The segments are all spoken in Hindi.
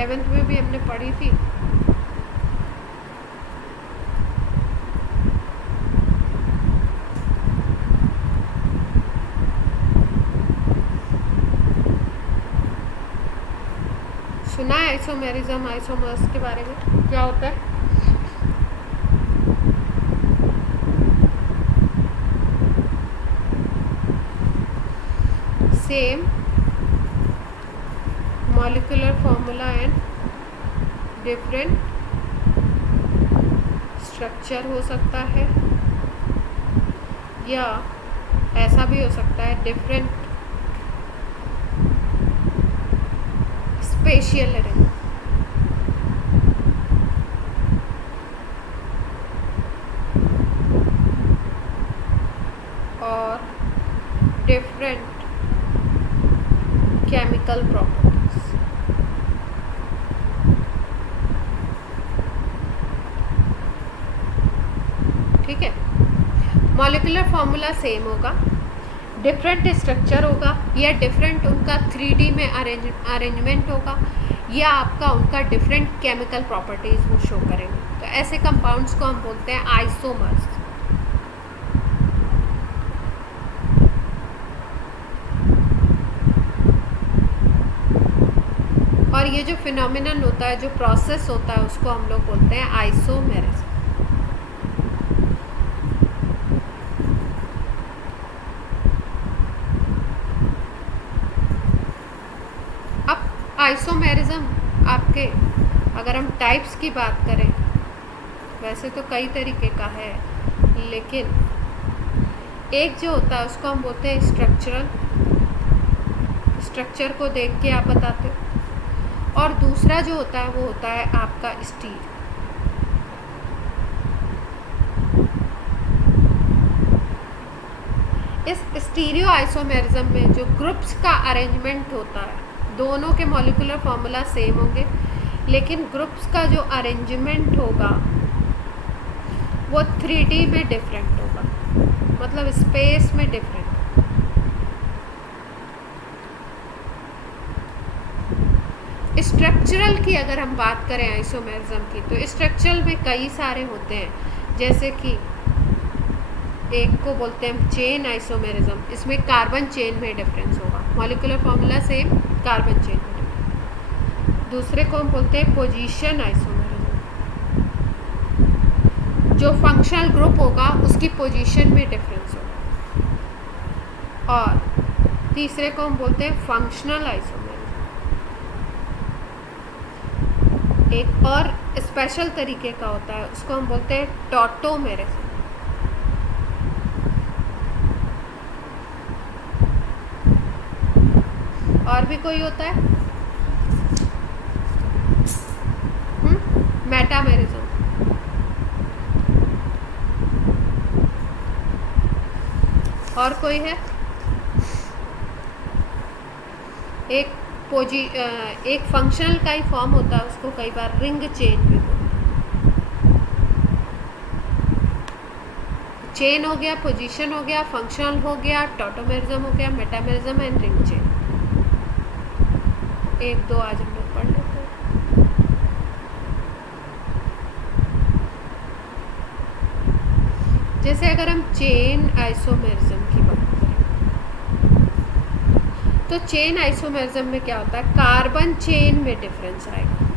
11th में भी हमने पढ़ी थी। सुना है आइसोमेरिज्म, आइसोमर्स के बारे में क्या होता है? Same molecular formula and different structure हो सकता है, या ऐसा भी हो सकता है डिफरेंट स्पेशियल अरेंजमेंट। और डिफरेंट केमिकल प्रॉपर्टीज। ठीक है, मॉलिक्यूलर फॉर्मूला सेम होगा, डिफरेंट स्ट्रक्चर होगा, या डिफरेंट उनका 3D में अरेंजमेंट होगा, या आपका उनका डिफरेंट केमिकल प्रॉपर्टीज वो शो करेंगे। तो ऐसे कंपाउंड्स को हम बोलते हैं आइसोमर्स। और ये जो फिनोमिनन होता है, जो प्रोसेस होता है, उसको हम लोग बोलते हैं आइसोमेरिज्म। आइसोमेरिज्म आपके, अगर हम टाइप्स की बात करें, वैसे तो कई तरीके का है, लेकिन एक जो होता है उसको हम बोलते हैं स्ट्रक्चरल। स्ट्रक्चर को देख के आप बताते हो। और दूसरा जो होता है वो होता है आपका स्टीरियो। इस स्टीरियो आइसोमेरिज्म में जो ग्रुप्स का अरेंजमेंट होता है, दोनों के मॉलिक्यूलर फॉर्मूला सेम होंगे, लेकिन ग्रुप्स का जो अरेंजमेंट होगा वो 3D में डिफरेंट होगा, मतलब स्पेस में डिफरेंट। स्ट्रक्चरल की अगर हम बात करें आइसोमेरिज्म की, तो स्ट्रक्चरल में कई सारे होते हैं, जैसे कि एक को बोलते हैं चेन आइसोमेरिज्म। इसमें कार्बन चेन में डिफरेंस होगा, molecular formula same, carbon chain में डिफरेंस। दूसरे को हम बोलते हैं पोजीशन आइसोमेरिज्म, जो फंक्शनल ग्रुप होगा उसकी पोजीशन में डिफरेंस होगा। और तीसरे को हम बोलते हैं फंक्शनल आइसोमेरिज्म। एक और स्पेशल तरीके का होता है, उसको हम बोलते हैं टॉटोमेरिज्म। और भी कोई होता है मेटामेरिज्म। और कोई है एक फंक्शनल का ही फॉर्म होता है, उसको कई बार रिंग चेन भी बोलते हैं। चेन हो गया, पोजीशन हो गया, फंक्शनल हो गया, टॉटोमेरिज्म हो गया, मेटामेरिज्म एंड रिंग चेन। एक दो आज हम लोग पढ़ लेते हैं। जैसे अगर हम चेन आइसोमेरिज्म की बात करें, तो चेन आइसोमेरिज्म में क्या होता है, कार्बन चेन में डिफरेंस आएगा,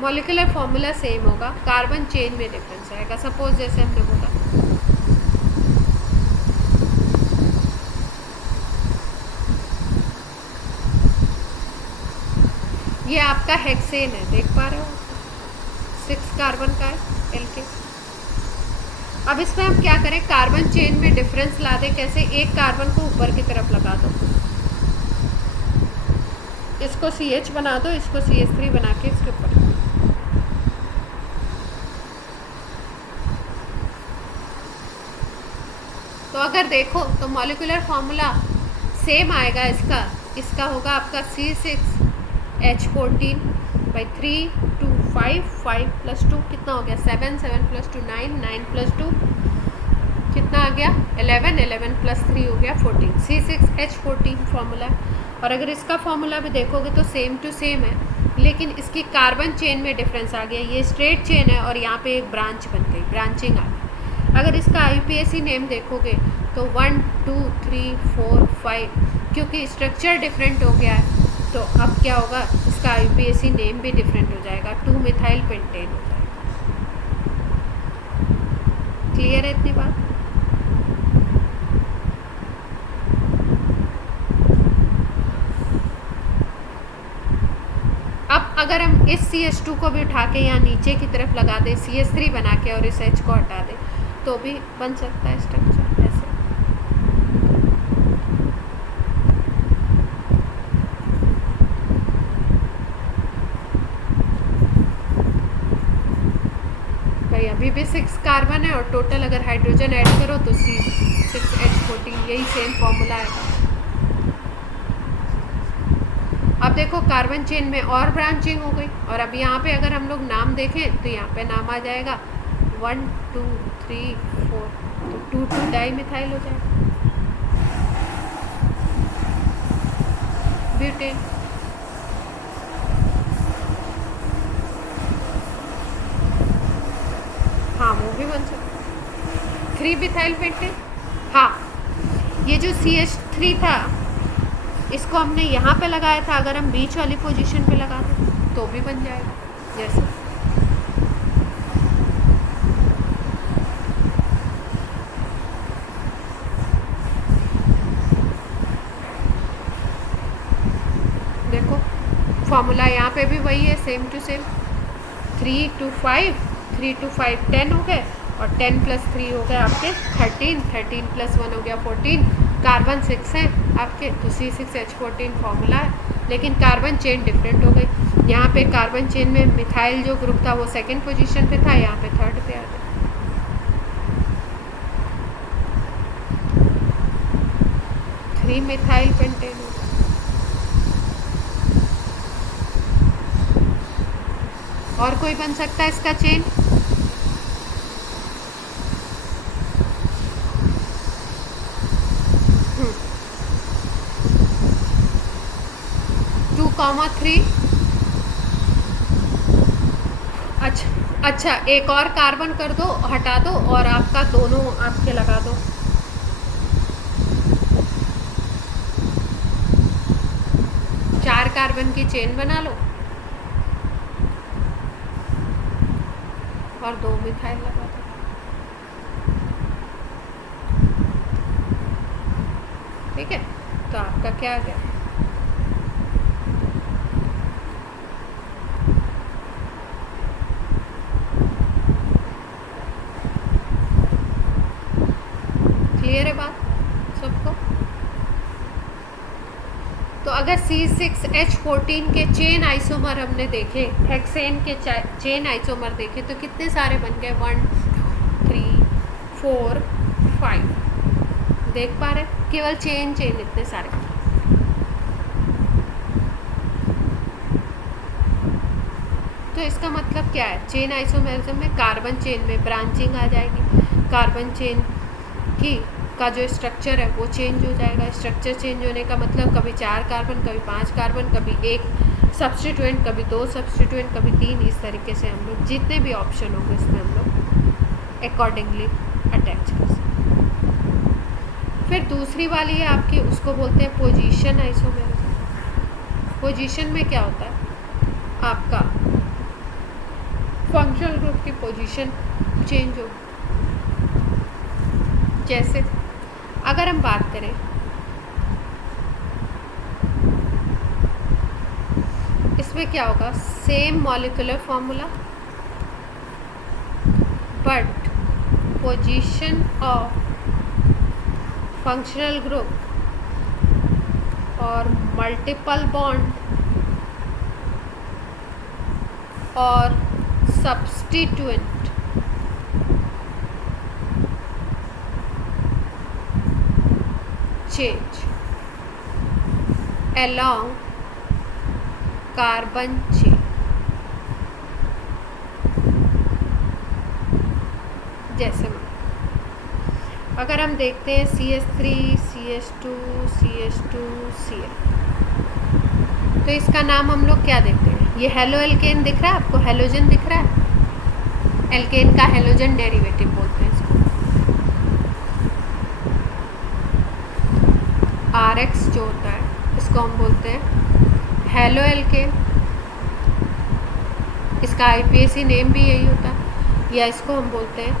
मॉलिक्यूलर फॉर्मूला सेम होगा, कार्बन चेन में डिफरेंस आएगा। सपोज जैसे हमने बोला ये आपका हेक्सेन है, देख पा रहे हो, 6 कार्बन का है एल्केन। अब इसमें हम क्या करें, कार्बन चेन में डिफरेंस ला दें। कैसे? एक कार्बन को ऊपर की तरफ लगा दो, इसको CH बना दो, इसको CH3 बना के इसके ऊपर। तो अगर देखो तो मॉलिक्यूलर फॉर्मूला सेम आएगा, इसका होगा आपका C6H14/3 2 5 5 + 2 कितना हो गया 7 7 + 2 9 9 + 2 कितना आ गया 11 11 + 3 हो गया 14 C6H14 फॉर्मूला। और अगर इसका फॉर्मूला भी देखोगे तो सेम टू सेम है, लेकिन इसकी कार्बन चेन में डिफरेंस आ गया। ये स्ट्रेट चेन है और यहाँ पे एक ब्रांच बन गई, ब्रांचिंग आ गई। अगर इसका IUPAC नेम देखोगे तो 1 2 3 4 5, क्योंकि स्ट्रक्चर डिफरेंट हो गया है तो अब क्या होगा, इसका IUPAC नेम भी डिफरेंट हो जाएगा, 2 मिथाइल पेंटेन हो जाएगा। क्लियर है इतनी बात? अब अगर हम इस CH2 को भी उठा के यहाँ नीचे की तरफ लगा दें, CH3 बना के, और इस H को हटा दें तो भी बन सकता है स्ट्रक्चर ऐसे। भाई अभी भी 6 कार्बन है और टोटल अगर हाइड्रोजन ऐड करो तो C6H14, यही सेम फॉर्मूला है। अब देखो कार्बन चेन में और ब्रांचिंग हो गई, और अब यहाँ पे अगर हम लोग नाम देखें तो यहाँ पे नाम आ जाएगा 1 2 3 4, तो 2 डाई मिथाइल हो जाएगा, ब्यूटेन। हाँ वो भी बन सकता है, 3 मिथाइल पेंटेन। हाँ ये जो CH3 था इसको हमने यहाँ पे लगाया था, अगर हम बीच वाली पोजीशन पे लगा दें तो भी बन जाएगा जैसे। देखो फॉर्मूला यहाँ पे भी वही है, सेम टू सेम। 3 2 5, 3 2 5 10 हो गए, और 10 + 3 हो गए आपके 13, 13 + 1 हो गया 14। कार्बन 6 है आपके, तो C6H14 फॉर्मूला है, लेकिन कार्बन चेन डिफरेंट हो गई। यहाँ पे कार्बन चेन में मिथाइल जो ग्रुप था वो सेकंड पोजीशन पे था, यहाँ पे थर्ड पे आ गया। 3 मिथाइल पेंटेन हो गया। और कोई बन सकता है इसका चेन? कॉमा 3। अच्छा एक और कार्बन कर दो, हटा दो, और आपका दोनों आपके लगा दो। चार कार्बन की चेन बना लो और 2 मिथाइल लगा दो। ठीक है, तो आपका क्या आ गया? क्लियर है बात सबको? तो अगर C6H14 के चेन आइसोमर हमने देखे, हेक्सेन के चेन आइसोमर देखे, तो कितने सारे बन गए? 1 2 3 4 5। देख पा रहे? केवल चेन इतने सारे। तो इसका मतलब क्या है? चेन आइसोमेरिज्म में कार्बन चेन में ब्रांचिंग आ जाएगी, कार्बन चेन का जो स्ट्रक्चर है वो चेंज हो जाएगा। स्ट्रक्चर चेंज होने का मतलब कभी 4 कार्बन, कभी 5 कार्बन, कभी 1 सब्स्टिट्यूएंट, कभी 2 सब्स्टिट्यूएंट, कभी 3। इस तरीके से हम लोग जितने भी ऑप्शन होंगे इसमें हम लोग अकॉर्डिंगली अटैच कर सकते। फिर दूसरी वाली है आपकी, उसको बोलते हैं पोजीशन आइसोमेरिज्म। पोजीशन में क्या होता है? आपका फंक्शनल ग्रुप की पोजीशन चेंज हो। जैसे अगर हम बात करें इसमें क्या होगा? Same molecular formula but position of functional group और मल्टीपल बॉन्ड और substituent change along carbon chain। जैसे अगर हम देखते हैं CH3 CH2 CH2 Cl। तो इसका नाम हम लोग क्या देते हैं? ये हेलो एल्केन दिख रहा है आपको, हेलोजन दिख रहा है, एल्केन का हेलोजन डेरिवेटिव बोलते हैं इसको। RX जो होता है इसको हम बोलते हैं हेलो एल्केन, इसका IPAC नेम भी यही होता है, या इसको हम बोलते हैं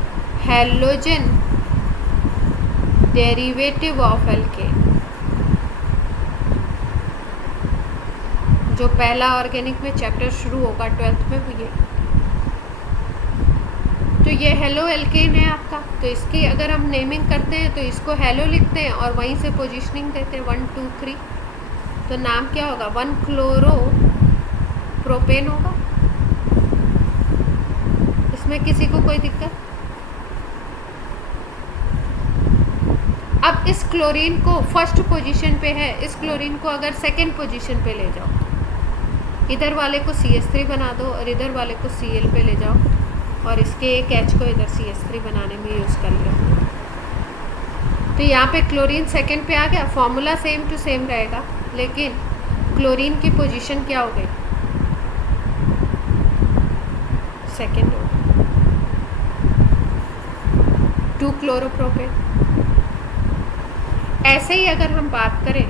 हेलोजन डेरिवेटिव ऑफ एल्केन। जो पहला ऑर्गेनिक में चैप्टर शुरू होगा 12th में वो ये। तो ये हेलो एल्केन है आपका, तो इसकी अगर हम नेमिंग करते हैं तो इसको हेलो लिखते हैं और वहीं से पोजीशनिंग देते हैं 1 2 3। तो नाम क्या होगा? 1 क्लोरो प्रोपेन होगा। इसमें किसी को कोई दिक्कत? अब इस क्लोरीन को फर्स्ट पोजीशन पे है, इस क्लोरीन को अगर सेकंड पोजीशन पे ले जाओ, इधर वाले को CH3 बना दो और इधर वाले को Cl पे ले जाओ और इसके एक H को इधर CH3 बनाने में यूज़ कर लो। तो यहाँ पे क्लोरीन सेकंड पे आ गया, फॉर्मूला सेम टू सेम रहेगा, लेकिन क्लोरीन की पोजीशन क्या हो गई? सेकंड हो, 2 क्लोरोप्रोपेन। ऐसे ही अगर हम बात करें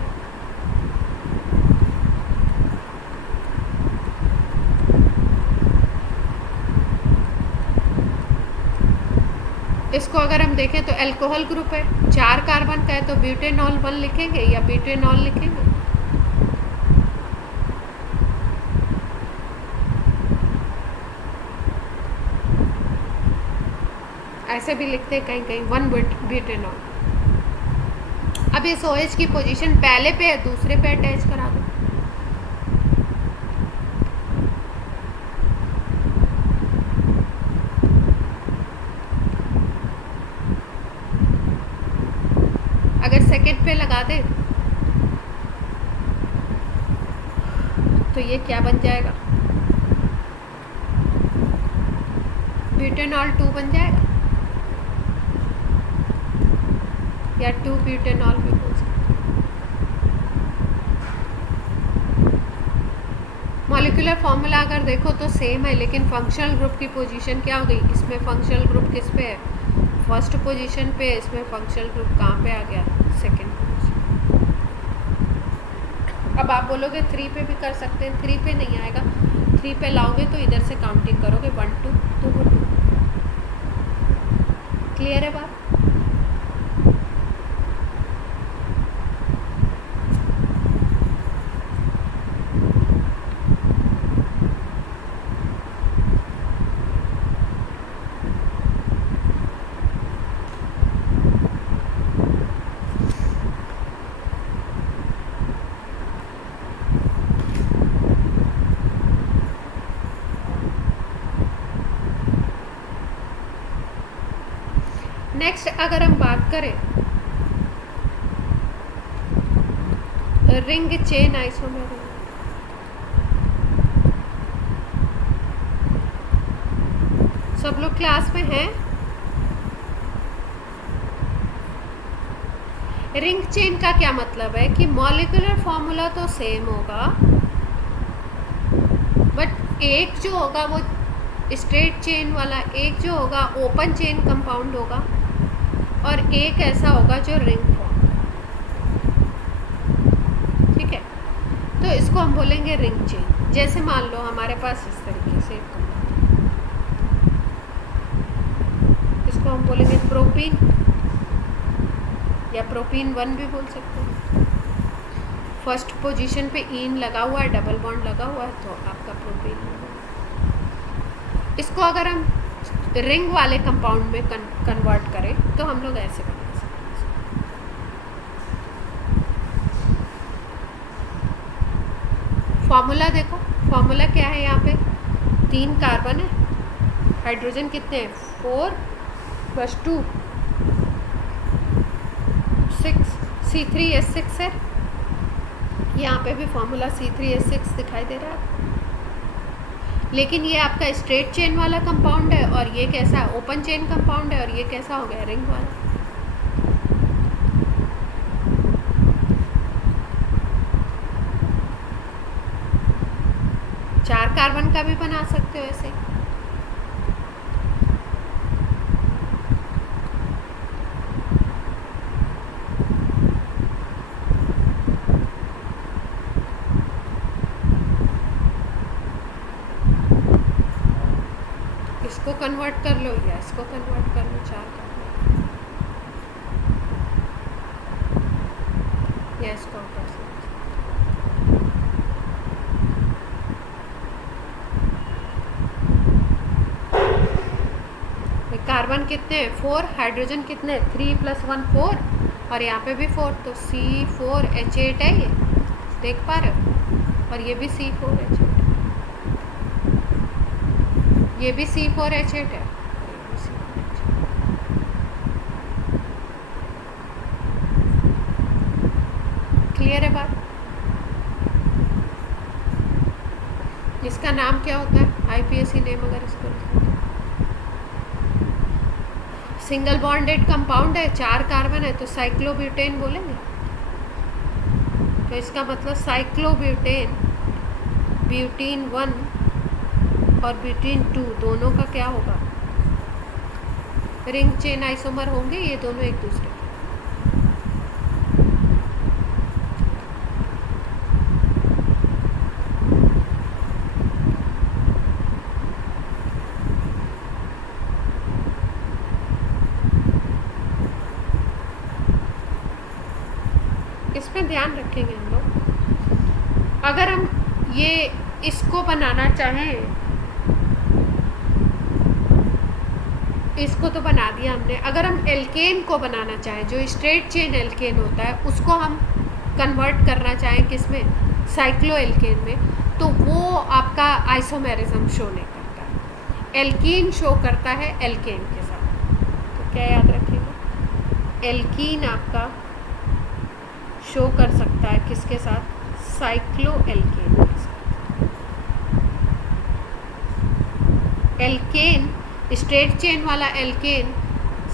इसको, अगर हम देखें तो अल्कोहल ग्रुप है, 4 कार्बन का है, तो ब्यूटेनॉल 1 लिखेंगे या ब्यूटेनॉल लिखेंगे? ऐसे भी लिखते हैं कहीं कहीं 1 ब्यूटेनॉल। अब इस OH की पोजीशन पहले पे है, दूसरे पे अटैच करा दो। अगर सेकंड पे लगा दे तो ये क्या बन जाएगा? ब्यूटेनॉल 2 बन जाएगा, या 2 ब्यूटेनॉल भी बोल सकते हैं। मॉलिक्यूलर फॉर्मूला अगर देखो तो सेम है, लेकिन फंक्शनल ग्रुप की पोजीशन क्या हो गई? इसमें फंक्शनल ग्रुप किस पे है? फर्स्ट पोजीशन पे। इसमें फंक्शनल ग्रुप कहाँ पे आ गया? Second position. अब आप बोलोगे 3 पे भी कर सकते हैं, 3 पे नहीं आएगा। 3 पे लाओगे तो इधर से काउंटिंग करोगे 1 2, तो वो 2। क्लियर है बात? नेक्स्ट अगर हम बात करें रिंग चेन आइसोमेर, सब लोग क्लास में हैं? रिंग चेन का क्या मतलब है कि मॉलिक्यूलर फॉर्मूला तो सेम होगा, बट एक जो होगा वो स्ट्रेट चेन वाला, एक जो होगा ओपन चेन कंपाउंड होगा, और एक ऐसा होगा जो रिंग फॉर्म। ठीक है, तो इसको हम बोलेंगे रिंग चेन। जैसे मान लो हमारे पास इस तरीके से एक कंपाउंड, इसको हम बोलेंगे प्रोपीन, या प्रोपीन 1 भी बोल सकते हैं। फर्स्ट पोजीशन पे ईन लगा हुआ है, डबल बॉन्ड लगा हुआ है, तो आपका प्रोपीन। इसको अगर हम रिंग वाले कंपाउंड में कन्वर्ट करें तो हम लोग ऐसे बना सकते हैं। फॉर्मूला देखो, फॉर्मूला क्या है? यहाँ पे 3 कार्बन है, हाइड्रोजन कितने हैं? 4 + 2 6, C3H6 है। यहाँ पे भी फॉर्मूला C3H6 दिखाई दे रहा है, लेकिन ये आपका स्ट्रेट चेन वाला कंपाउंड है और ये कैसा है? ओपन चेन कंपाउंड है, और ये कैसा हो गया? रिंग वाला। 4 कार्बन का भी बना सकते हो ऐसे। इसको कन्वर्ट कर लो या इसको कन्वर्ट कर लो, 4 कार्बन, या इसको कर सकते। कार्बन कितने हैं 4, हाइड्रोजन कितने 3 + 1 4, और यहाँ पे भी 4, तो C4H8 है ये, देख पा रहे हो, और ये भी C4H8, ये भी C4H8 है। क्लियर है बात? इसका नाम क्या होता है IPAC नेम अगर इसको लिखें तो? सिंगल बॉन्डेड कंपाउंड है, 4 कार्बन है, तो साइक्लोब्यूटेन बोलेंगे। तो इसका मतलब साइक्लोब्यूटेन, ब्यूटीन 1 और ब्यूटीन 2 दोनों का क्या होगा, रिंग चेन आइसोमर होंगे ये दोनों एक दूसरे के। इसमें ध्यान रखेंगे हम लोग, अगर हम ये इसको बनाना चाहें, इसको तो बना दिया हमने, अगर हम एल्केन को बनाना चाहें, जो स्ट्रेट चेन एल्केन होता है उसको हम कन्वर्ट करना चाहें किस में, साइक्लो एल्केन में, तो वो आपका आइसोमेरिज्म शो नहीं करता है, एल्कीन शो करता है एल्केन के साथ। तो क्या याद रखेंगे, एल्कीन आपका शो कर सकता है किसके साथ, साइक्लो एल्केन के साथ। एल्केन, स्ट्रेट चेन वाला एल्केन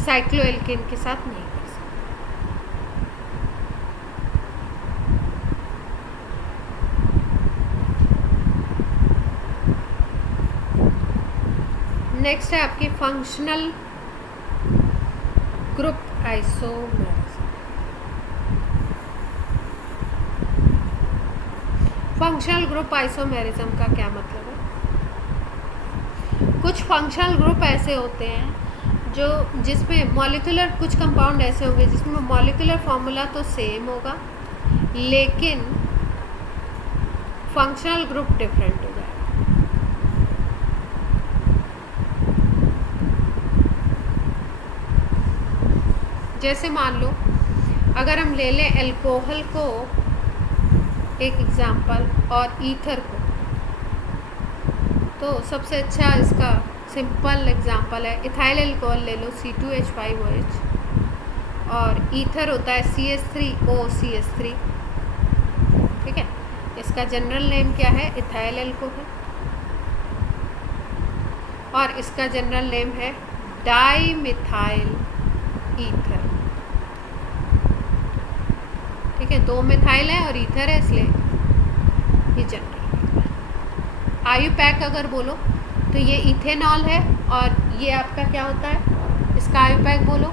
साइक्लो एल्केन के साथ नहीं कर सकता। नेक्स्ट है आपकी functional group isomerism. Functional group isomerism का क्या मतलब है, कुछ फंक्शनल ग्रुप ऐसे होते हैं जो जिसमें मॉलिक्यूलर, कुछ कंपाउंड ऐसे होंगे जिसमें मॉलिक्यूलर फॉर्मूला तो सेम होगा लेकिन फंक्शनल ग्रुप डिफरेंट हो जाएगा। जैसे मान लो अगर हम ले लें अल्कोहल को एक एग्जाम्पल और ईथर को, तो सबसे अच्छा इसका सिंपल एग्जांपल है इथाइल अल्कोहल ले लो C2H5OH, और ईथर होता है CH3OCH3, ठीक है। इसका जनरल नेम क्या है, इथाइल अल्कोहल, और इसका जनरल नेम है डाईमिथाइल ईथर, ठीक है। 2 मिथाइल है और ईथर है इसलिए ये जनरल। आयुपैक अगर बोलो तो ये इथेनॉल है और ये आपका क्या होता है, इसका आयुपैक बोलो,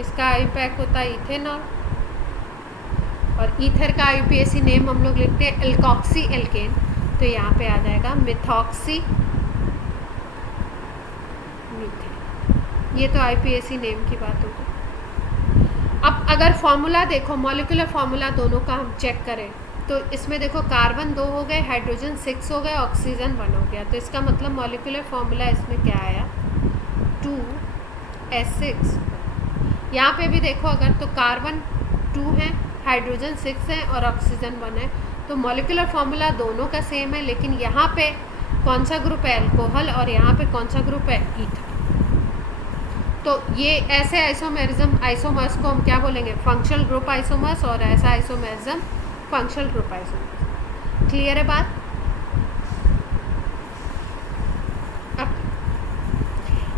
इसका आयुपैक होता है इथेनॉल, और ईथर का IUPAC नेम हम लोग लिखते हैं एल्कॉक्सी एल्केन, तो यहाँ पे आ जाएगा मिथॉक्सी मीथेन। ये तो IUPAC नेम की बात होगी। अब अगर फॉर्मूला देखो, मॉलिक्यूलर फॉर्मूला दोनों का हम चेक करें तो इसमें देखो कार्बन 2 हो गए, हाइड्रोजन 6 हो गए, ऑक्सीजन 1 हो गया, तो इसका मतलब मॉलिक्यूलर फॉर्मूला इसमें क्या आया 2S6। यहाँ पे भी देखो अगर तो कार्बन 2 है, हाइड्रोजन 6 है और ऑक्सीजन 1 है, तो मॉलिक्यूलर फॉर्मूला दोनों का सेम है, लेकिन यहाँ पे कौन सा ग्रुप है अल्कोहल और यहाँ पे कौन सा ग्रुप है ईथर। तो ये ऐसे आइसोमर्स को हम क्या बोलेंगे, फंक्शनल ग्रुप आइसोमर्स, और ऐसा isomerism functional group isomers. Clear है बात? अब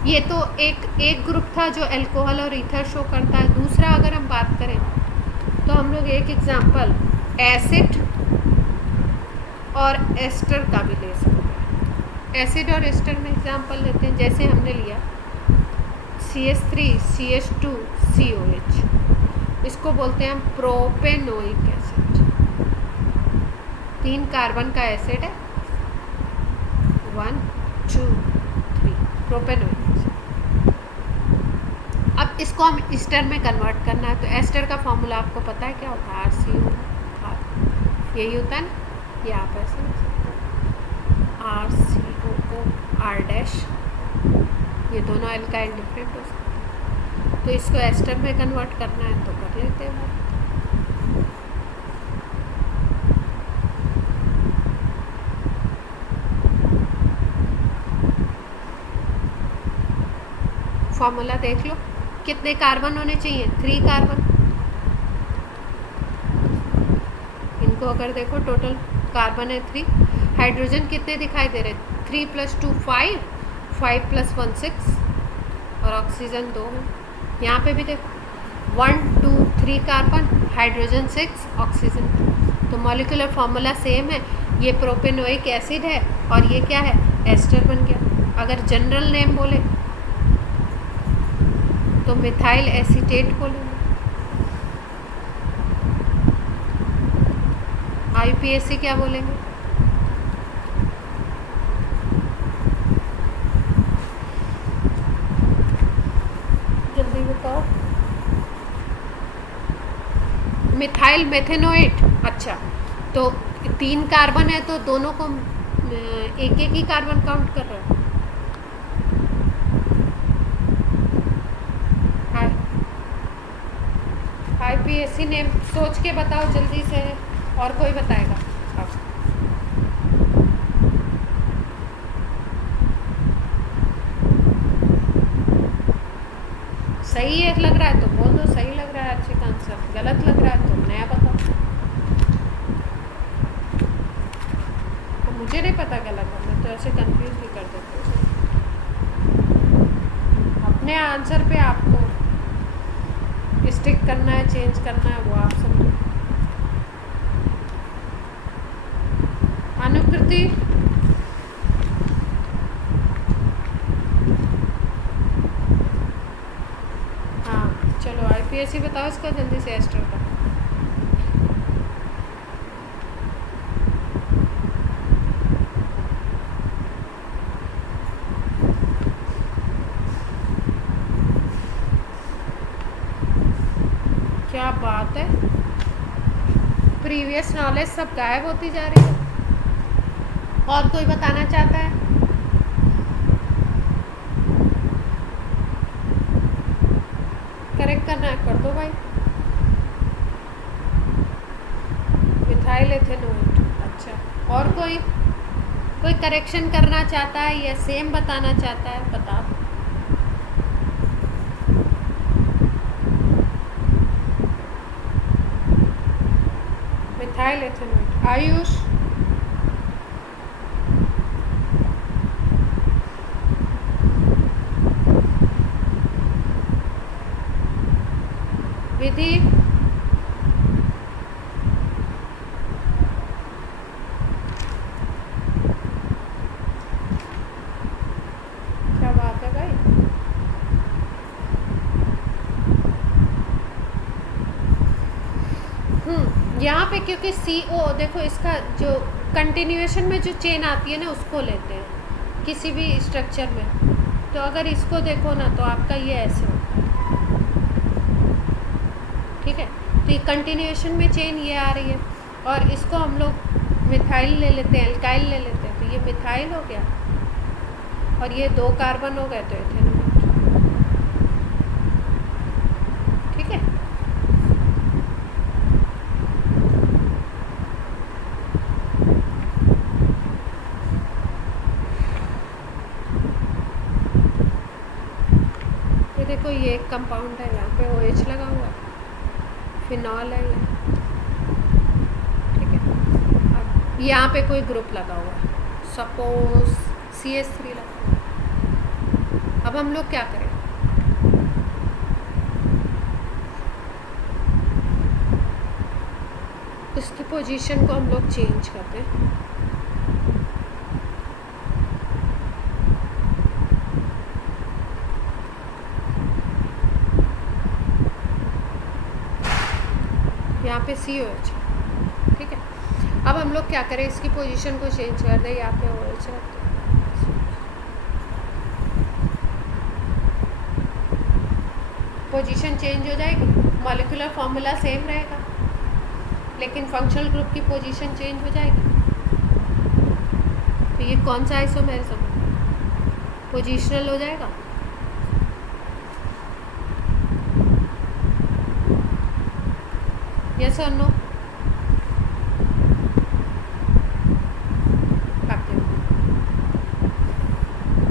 ये तो एक ग्रुप था जो अल्कोहल और ईथर शो करता है। दूसरा अगर हम बात करें तो हम लोग एक एग्जांपल एसिड और एस्टर का भी ले सकते हैं। एसिड और एस्टर में एग्जांपल लेते हैं, जैसे हमने लिया CH3CH2COH, इसको बोलते हैं हम प्रोपेनोइक एसिड। 3 कार्बन का एसिड है, 1 2 3, प्रोपेनोइक एसिड। अब इसको हम एस्टर में कन्वर्ट करना है, तो एस्टर का फॉर्मूला आपको पता है क्या होता है? RCO, यही होता है ना, ये आप ऐसे लिख सकते हो RCOO R-, ये दोनों एल्काइल डिफरेंट हो सकते हैं, तो इसको एस्टर में कन्वर्ट करना है तो कर लेते हैं। फॉर्मूला देख लो, कितने कार्बन होने चाहिए? 3 कार्बन। इनको अगर देखो टोटल कार्बन है 3, हाइड्रोजन कितने दिखाई दे रहे? 3 + 2 5, 5 + 1 6, और ऑक्सीजन 2 है। यहाँ पे भी देखो 1 2 3 कार्बन, हाइड्रोजन 6, ऑक्सीजन 2, तो मॉलिक्यूलर फार्मूला सेम है। ये प्रोपेनोइक एसिड है और ये क्या है? एस्टर बन गया। अगर जनरल नेम बोले तो मिथाइल एसीटेट बोलेंगे। IUPAC क्या बोलेंगे? जल्दी बताओ। मिथाइल मेथेनोएट। अच्छा, तो 3 कार्बन है तो दोनों को एक एक ही कार्बन काउंट कर रहे हो। IUPAC नेम सोच के बताओ जल्दी से, और कोई बताएगा? अब सही है लग रहा है तो बोल दो, सही लग रहा है अच्छे का आंसर, गलत लग रहा है तो नया बताओ। तो मुझे नहीं पता गलत है, मैं तो ऐसे कंफ्यूज भी कर देती हूँ। अपने आंसर पे आपको स्टिक करना है, चेंज करना है, वो आप समझो। अनुकृति, हाँ चलो IUPAC बताओ इसका जल्दी से, एस्टर का। क्या बात है, प्रीवियस नॉलेज सब गायब होती जा रही है। और कोई बताना चाहता है? करेक्ट करना है कर दो भाई। Methyl ethanoate. अच्छा, और कोई करेक्शन करना चाहता है या सेम बताना चाहता है? बता दो। Methyl ethanoate. आयुष, विधि, क्या बात है भाई। यहाँ पे क्योंकि CO देखो, इसका जो कंटिन्यूएशन में जो चेन आती है ना उसको लेते हैं किसी भी स्ट्रक्चर में, तो अगर इसको देखो ना तो आपका ये ऐसे होता है, ठीक है। तो ये कंटिन्यूएशन में चेन ये आ रही है, और इसको हम लोग मिथाइल ले लेते हैं, एल्काइल ले लेते हैं, तो ये मिथाइल हो गया और ये 2 कार्बन हो गए तो एथेनोएट, ठीक है। ये देखो, ये एक कंपाउंड है, यहाँ पे OH लगा हुआ है, फिनॉल है ये, ठीक है। अब यहाँ पे कोई ग्रुप लगा हुआ है, सपोज CH3 लगा हुआ है। अब हम लोग क्या करें? उसकी पोजीशन को हम लोग चेंज करते हैं। यहाँ पे COH, ठीक है। अब हम लोग क्या करें, इसकी पोजीशन को चेंज कर दें, यहाँ पे OH रखते हैं। पोजीशन चेंज हो जाएगी, मॉलिक्यूलर फॉर्मूला सेम रहेगा, लेकिन फंक्शनल ग्रुप की पोजीशन चेंज हो जाएगी। तो ये कौन सा आइसोमेरिज्म है, पोजीशनल हो जाएगा। यस और नो?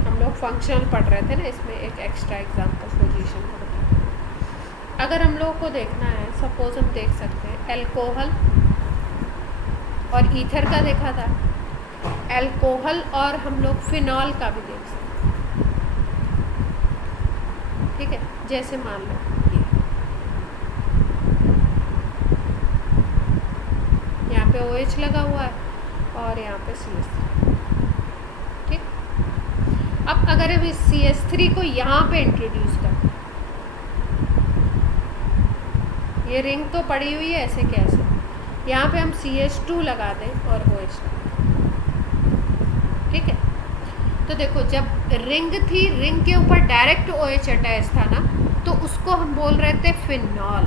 हम लोग फंक्शनल पढ़ रहे थे ना, इसमें एक एक्स्ट्रा एग्जाम्पल पोजीशन का बता। अगर हम लोगों को देखना है, सपोज हम देख सकते हैं एल्कोहल और ईथर का देखा था, एल्कोहल और हम लोग फिनॉल का भी देख सकते हैं, ठीक है। जैसे मान लो यहाँ पे OH लगा हुआ है और यहाँ पे CH3, ठीक। अब अगर हम इस CH3 को यहाँ पे इंट्रोड्यूस करें, ये रिंग तो पड़ी हुई है ऐसे कैसे, यहाँ पे हम CH2 लगा दें और OH लगा दें, ठीक है। तो देखो जब रिंग थी, रिंग के ऊपर डायरेक्ट OH अटैच था ना, तो उसको हम बोल रहे थे फिनॉल,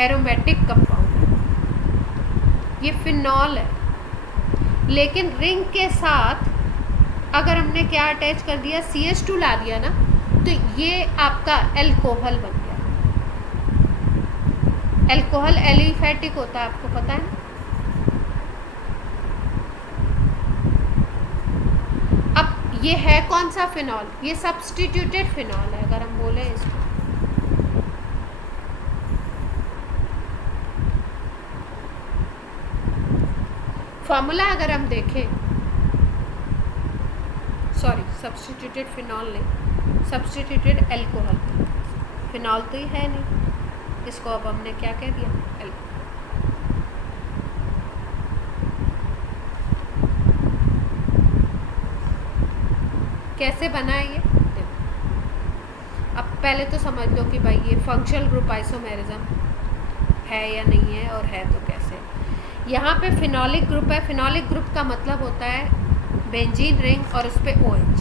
एरोमेटिक कंपाउंड, ये फिनॉल है। लेकिन रिंग के साथ अगर हमने क्या अटैच कर दिया, CH2 ला दिया ना, तो ये आपका एल्कोहल बन गया। एल्कोहल एलिफेटिक होता है, आपको पता है ना। अब ये है कौन सा फिनॉल, ये सब्स्टिट्यूटेड फिनॉल है अगर हम बोले इसको। फॉर्मूला अगर हम देखें, सॉरी सब्स्टिट्यूटेड फिनॉल नहीं, सब्स्टिट्यूटेड एल्कोहल, फिनॉल तो ही है नहीं, इसको अब हमने क्या कह दिया, एल्कोहल। कैसे बना है ये, देखो। अब पहले तो समझ लो कि भाई ये फंक्शनल ग्रुप आइसोमेरिज्म है या नहीं है, और है तो कैसे। यहाँ पे फिनॉलिक ग्रुप है, फिनॉलिक ग्रुप का मतलब होता है बेंजीन रिंग और उस पर OH,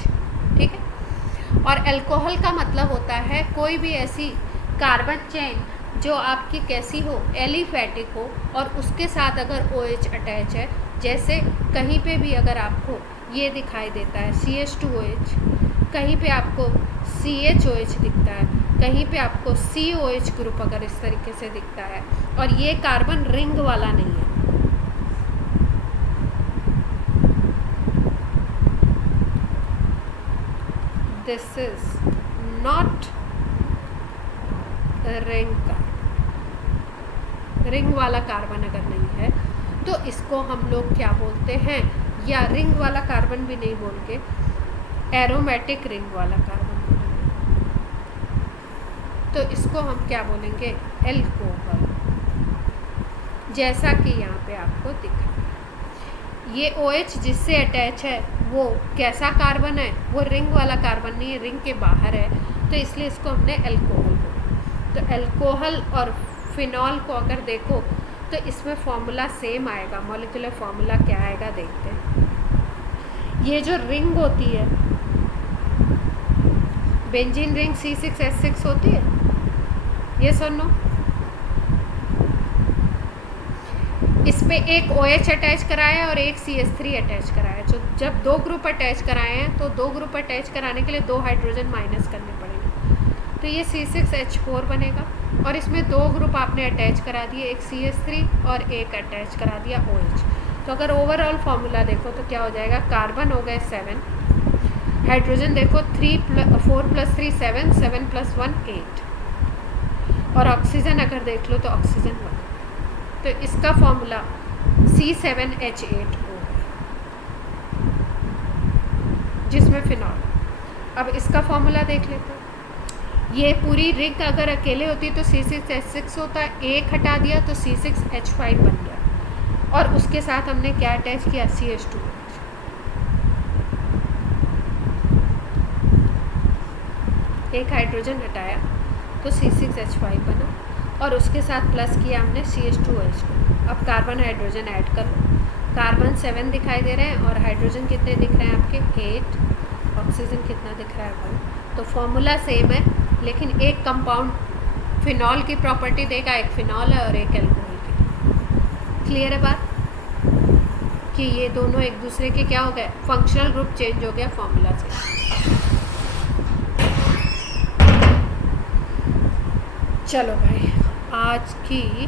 ठीक है। और अल्कोहल का मतलब होता है कोई भी ऐसी कार्बन चेन जो आपकी कैसी हो, एलिफेटिक हो, और उसके साथ अगर OH अटैच है। जैसे कहीं पे भी अगर आपको ये दिखाई देता है CH2OH, कहीं पे आपको CHOH दिखता है, कहीं पे आपको COH ग्रुप अगर इस तरीके से दिखता है, और ये कार्बन रिंग वाला नहीं है, this is not ring carbon, ring वाला कार्बन अगर नहीं है तो इसको हम लोग क्या बोलते हैं, या रिंग वाला कार्बन भी नहीं बोल के एरोमेटिक रिंग वाला कार्बन बोलेंगे। तो इसको हम क्या बोलेंगे, एल्कोहल, जैसा कि यहाँ पे आपको दिख रहा है। ये OH जिससे अटैच है वो कैसा कार्बन है, वो रिंग वाला कार्बन नहीं है, रिंग के बाहर है, तो इसलिए इसको हमने एल्कोहल बोला। तो एल्कोहल और फिनॉल को अगर देखो तो इसमें फॉर्मूला सेम आएगा। मॉलिक्यूलर फॉर्मूला क्या आएगा देखते हैं। ये जो रिंग होती है, बेंजीन रिंग C6H6 होती है, ये सुनो, इस पे एक OH अटैच कराया है और एक CH3 अटैच कराया है। तो जब दो ग्रुप अटैच कराए हैं तो दो ग्रुप अटैच कराने के लिए 2 हाइड्रोजन माइनस करने पड़ेंगे, तो ये C6H4 बनेगा। और इसमें 2 ग्रुप आपने अटैच करा दिए, एक CH3 और एक अटैच करा दिया OH। तो अगर ओवरऑल फार्मूला देखो तो क्या हो जाएगा, कार्बन हो गए 7, हाइड्रोजन देखो 4 + 3 7, 7 + 1 8, और ऑक्सीजन अगर देख लो तो ऑक्सीजन 1। तो इसका फॉर्मूला C7H8 हो गया, जिसमें फिनॉल। अब इसका फॉर्मूला देख लेते हैं। ये पूरी रिंग अगर अकेले होती तो C6H6 होता, एक हटा दिया तो C6H5 बन गया, और उसके साथ हमने क्या अटैच किया, CH2। एक हाइड्रोजन हटाया तो C6H5 बना, और उसके साथ प्लस किया हमने CH2H2। अब कार्बन हाइड्रोजन ऐड कर लो, कार्बन 7 दिखाई दे रहे हैं और हाइड्रोजन कितने दिख रहे हैं आपके, 8, ऑक्सीजन कितना दिख रहा है, 1। तो फॉर्मूला सेम है, लेकिन एक कंपाउंड फिनॉल की प्रॉपर्टी देगा, एक फिनॉल है और एक एल्कोहल की। क्लियर है बात कि ये दोनों एक दूसरे के क्या हो गए, फंक्शनल ग्रुप चेंज हो गया फॉर्मूला से। चलो भाई, आज की